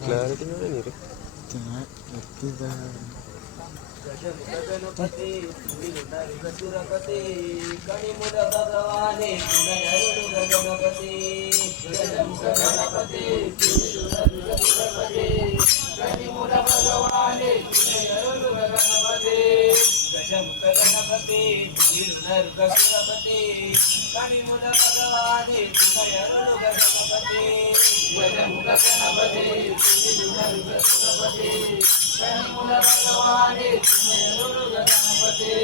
Clarity na rin eh. Ganpati सुरपति कणिमुद भगवाने गणपति गणपति सुरपति कणिमुद भगवाने गणपति गजमुख गणपति सुरपति कणिमुद भगवाने गणपति गजमुख गणपति सुरपति कणिमुद भगवाने गणपति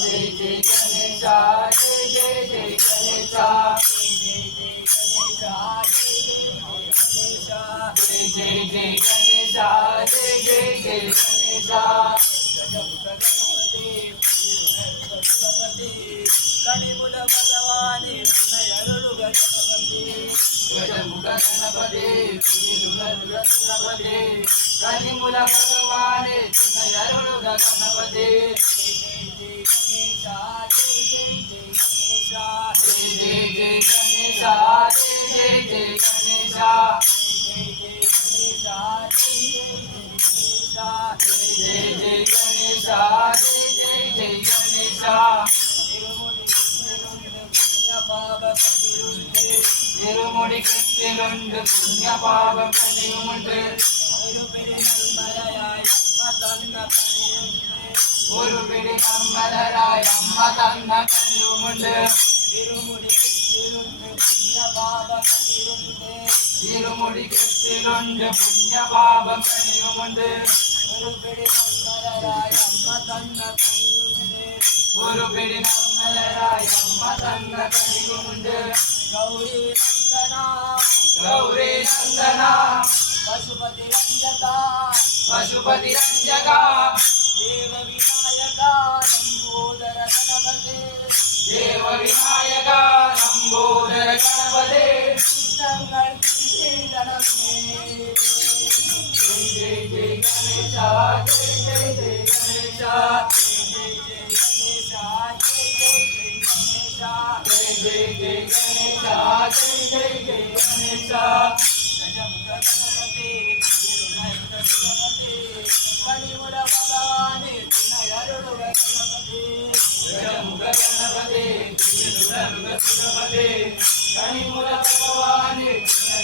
जय जय गणेशा जय जय जय गणेशा जय जय जय गणेशा जय जय जय गणेशा कणिमुद भगवाने गणपति गजमुख गणपति सुरपति कणिमुद भगवाने गणपति जय जय जय गणेशा जय जय जय गणेशा जय जय गणेशा जय जय जय गणेशा ഇരുമുടി കൃത്യലുണ്ട് പുണ്യപാപം കനിയുമുണ്ട് ഒരു പിടി കമ്മലരായ അമ്മ തന്ന കനിയുമുണ്ട് ഇരുമുടി കൃത്യലുണ്ട് പുണ്യപാപം കനിയുമുണ്ട് ഒരു പിടി കമ്മലരായ അമ്മ തന്ന കനിയുമുണ്ട് ഒരു പിടി കമ്മലരായ അമ്മ തന്ന കനിയുമുണ്ട് गौरी नंदना गौरी नंदना पशुपति रंजका पशुपति रंजका देव विनायका लंबोदर गणपते देव विनायका लंबोदर गणपते संगल गणपते जय जय जय गणेशा जय जय जय गणेशा जय जय गणेशा जय जय जय गणेशा जय जय जय गणेशा गजमुख गणपति सुरपति कणिमुद भगवाने गणपति गजमुख गणपति सुरपति कणिमुद भगवाने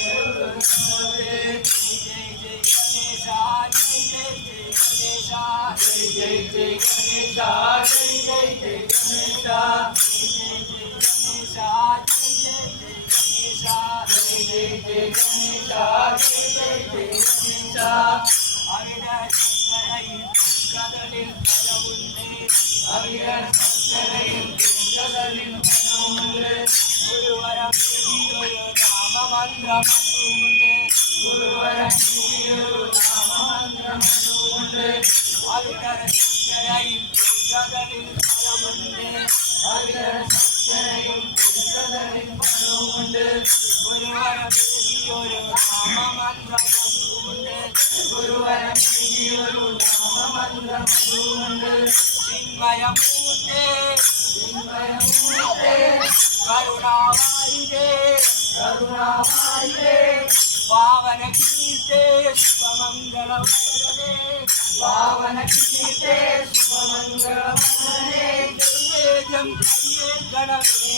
गणपति जय जय गणेशा जय जय जय गणेशा जय जय जय गणेशा जय जय जय गणेशा पावन कीर्ते शुभमंगलवदने पावन कीर्ते शुभमंगलवदने जय जय गणपते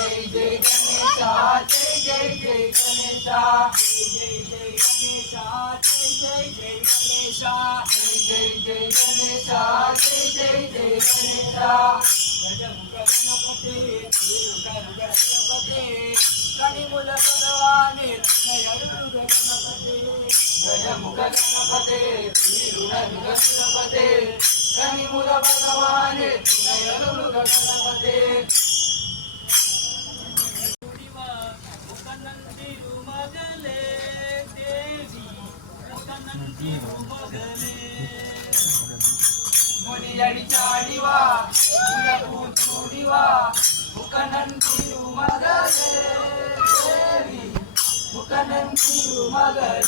जय जय गणेशा जय जय जय गणेशा जय जय गणेशा जय जय जय गणेशा जय जय गणेशा जय जय जय गणेशा गजमुख गणपते गणपते कणिमुद भगवाने गणपते गजमुख गणपते गणपते कणिमुद भगवाने गणपते മുടിയടിച്ചാടിവാ പൂച്ചൂടിവാ മുക്കണ്ണൻ തിരുമകളേ ദേവി മുക്കണ്ണൻ തിരുമകളേ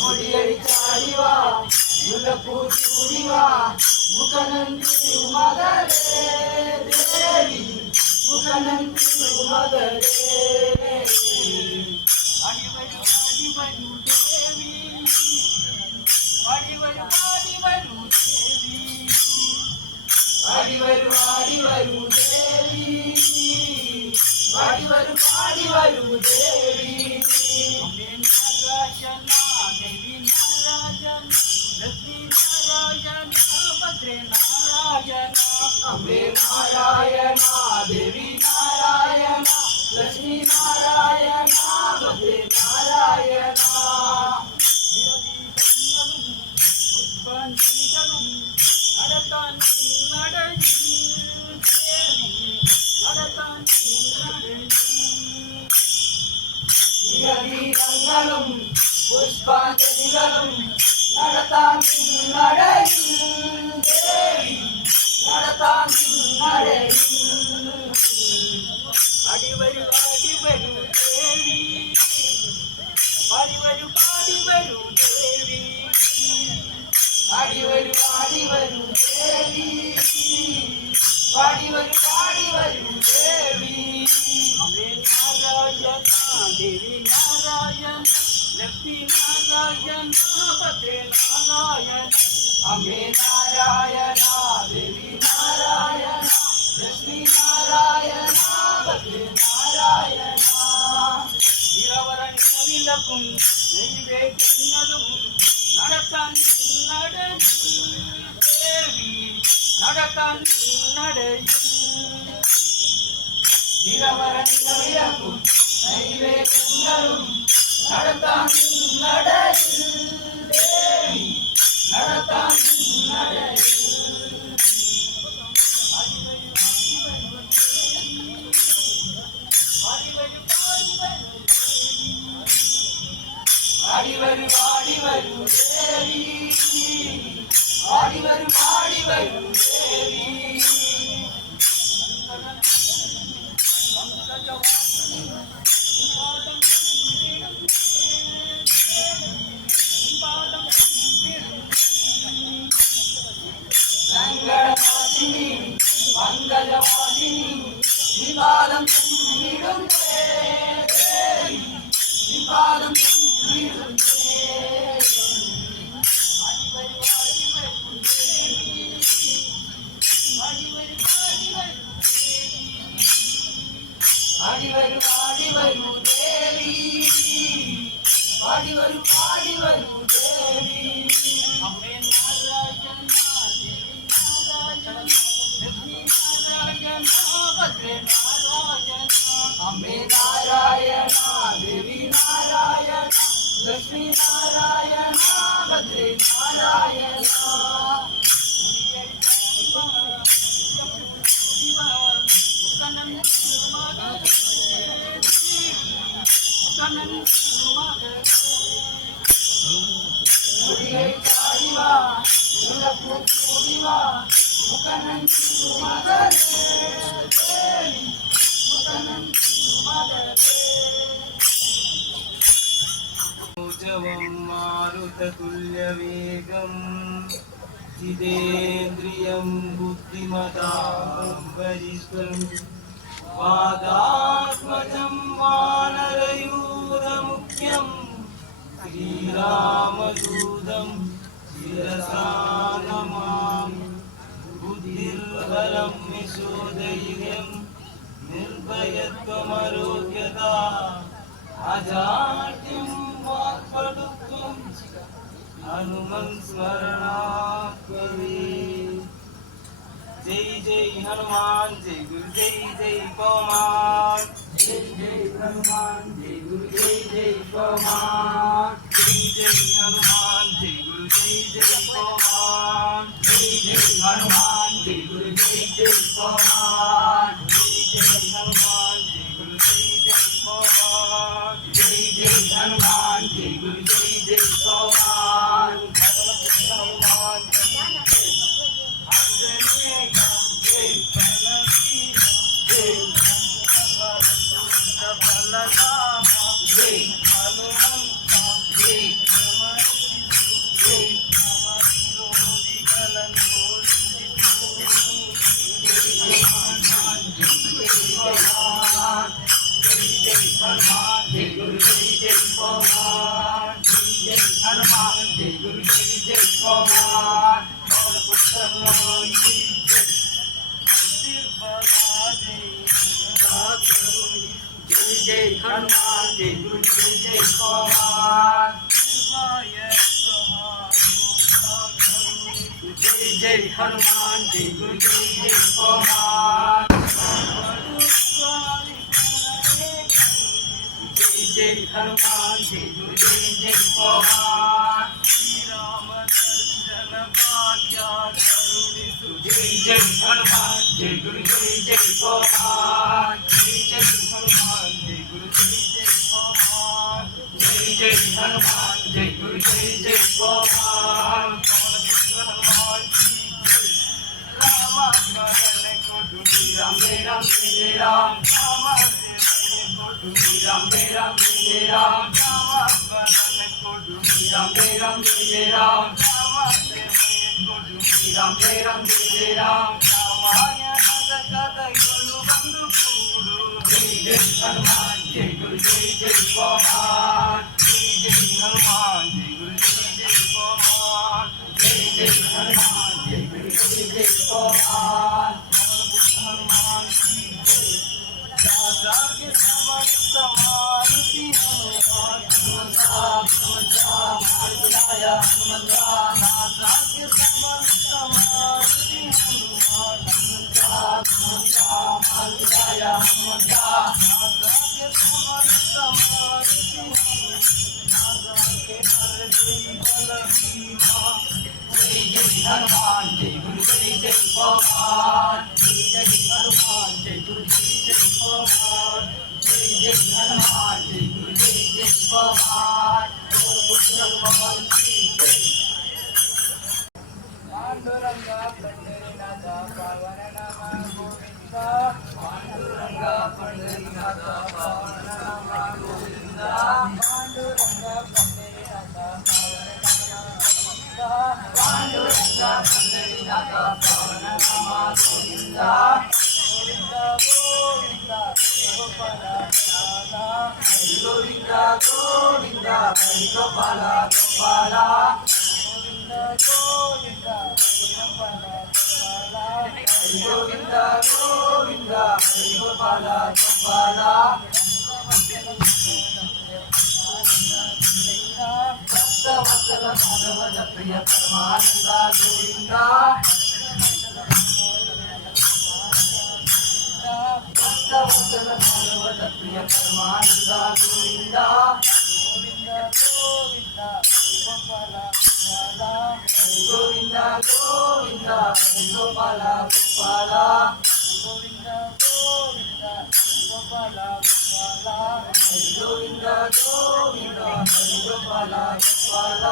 മുടിയടിച്ചാടിവാ മുല്ലപ്പൂച്ചൂടിവാ മുക്കണ്ണൻ തിരുമകളേ ദേവി മുക്കണ്ണൻ തിരുമകളേ അടിവരു അടിവരു ദേവി അടിവരു അടിവരു ദേവി അടിവരു അടിവരു ദേവി അടിവരു അടിവരു ദേവി നാരായണ ദേവി നാരായണ ലക്ഷ്മി നാരായണ ഭദ്രേ നാരായണ അംബേ നാരായണ ദേവി നാരായണ ലക്ഷ്മി നാരായണ ഭദ്രേ നാരായണ നടത്താൻ നടയും പുഷ്പാഞ്ജലികളും നടത്താൻ നടയും ദേവി നടത്താൻ നടയും അടിവരു അടിവരു ദേവി അടിവരു അടിവരു ദേവി അടിവരു അടിവരു ദേവി അടിവരു അടിവരു ദേവി അമ്മേ നാരായണ ദേവി നാരായണ ലക്ഷ്മി നാരായണ ഭദ്രേ നാരായണ അമ്മേ നാരായണ ദേവി നാരായണ ലക്ഷ്മി നാരായണ ഭദ്രേ നാരായണ ഇറവരണിലക്കും നെയ്വേക്കുന്നതും നടത്താൻ നടയും ദേവി നടത്താൻ നടയും ഇറവരണിലക്കും നെയ്വേക്കുന്നതും നടത്താൻ നടയും ദേവി നടത്താൻ നടയും ആടിവരു ആടിവരു ദേവി ആടിവരു ആടിവരു ദേവി സങ്കടവാസിനി മംഗളവാസിനി വിവാദം കുഞ്ഞിടും ദേവി വിവാദം കുഞ്ഞിടും ആടിവരു ആടിവരു ദേവി ആടിവരു ആടിവരു ദേവി അമ്മേ നാരായണ ദേവി നാരായണ ലക്ഷ്മി നാരായണ ഭദ്രേ നാരായണ അമ്മേ നാരായണ ദേവി നാരായണ ലക്ഷ്മി നാരായണ ഭദ്രേ നാരായണ മാരുതതുല്യവേഗം ജിതേന്ദ്രിയം ബുദ്ധിമതാം വരിഷ്ഠം വാദാത്മജം വാനരയൂരമുഖ്യം ശ്രീരാമദൂതം ശിരസാ നമാമി ബുദ്ധിർബലം യശോധൈര്യം നിർഭയത്വമരോഗ്യത അജാഡ്യം വാക്പടുത്വം ഹനുമൻ സ്മരണാത്മവേ जय जय हनुमान जय गुरु जय जय पवन जय जय हनुमान जय गुरु जय जय पवन जय जय हनुमान जय गुरु जय पवन जय जय हनुमान जय गुरु जय जय पवन जय जय हनुमान जय गुरु जय जय पवन जय जय हनुमान जय गुरु जय जय पवन हनुमान जय हनुमान जय गुरु जय जय पवन जय जय हनुमान जय गुरु जय जय पवन जय जय हनुमान जय गुरु जय जय पवन श्री राम दर्शन भाग्या करुणि जय जय हनुमान जय गुरु जय जय पवन जय जय हनुमान जय गुरु जय जय पवन जय जय हनुमान जय गुरु जय जय पवन राम जय राम जय राम राम जय राम जय राम राम जय राम जय राम राम जय राम जय राम रामायणದ ಕಥೆಗಳು ಒಂದು ಕೂಡು ಜೈ ಜೈ ಹನುಮಾನ್ ಜೈ ಗುರು ಜೈ ಜೈ ಪವನ್ ಜೈ ಜೈ ಹನುಮಾನ್ ಜೈ ಗುರು ಜೈ ಜೈ ಪವನ್ ಜೈ ಜೈ ಹನುಮಾನ್ ಜೈ ಗುರು ಜೈ ಜೈ ಪವನ್ हनुमान की जय राजा के समस्त मारुति हनुमान हनुमंताया हनुमंता राजा के समस्त मारुति हनुमान हनुमंताया हनुमंता राजा के समस्त मारुति राजा के हर जय बलभीमा जय जय हनुमान जय गुरु जय जय पवन जय जय हनुमान जय गुरु जय जय पवन जय जय हनुमान जय गुरु जय जय पवन हनुमान की जय पांडुरंगा पंढरीनाथ पावन नाम गोविंद पांडुरंगा पंढरीनाथ पावन नाम गोविंद पांडुरंगा पंढरीनाथ पांडुरंगा पंढरीनाथ पावन नाम गोविंद गोविंद गोविंद गोपाल गोविंद गोविंद गोपाल गोपाल गोविंद गोविंद गोपाल गोविंद गोविंद गोपाल गोपाल भक्तवत्सल भागवत प्रिय परमानंद गोविंद भक्तवत्सल भागवत प्रिय परमानंद गोविंद गोविंद गोविंद गोपाल गोविंद गोविंद गोपाल गोपाल गोविंद गोविंद गोपाल गोपाल गोविंद गोविंद गोपाल गोपाल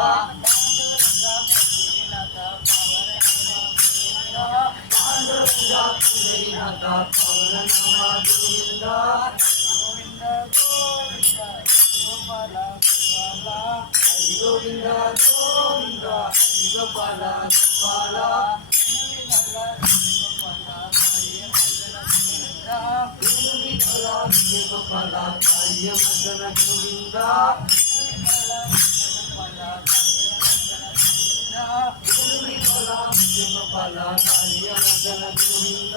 पांडुरंगा पंढरीनाथ पावन नाम गोविंद गोविंद गोविंद गोपाल गोपाल गोविंद गोविंद गोपाल गोपाल गोपाल कार्य मदन गोविंद गोपाल कार्य मदन गोविंद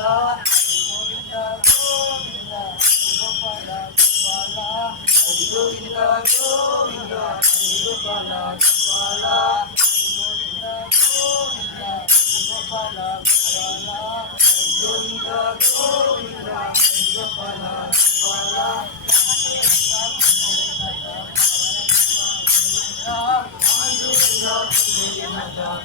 गोविंद गोविंद गोपाल गोपाल गोविंद गोविंद गोपाल गोपाल गोविंद गोविंद गोपाल गोपाल गोविंद गोविंद गोपाल गोपाल पांडुरंगा Govinda,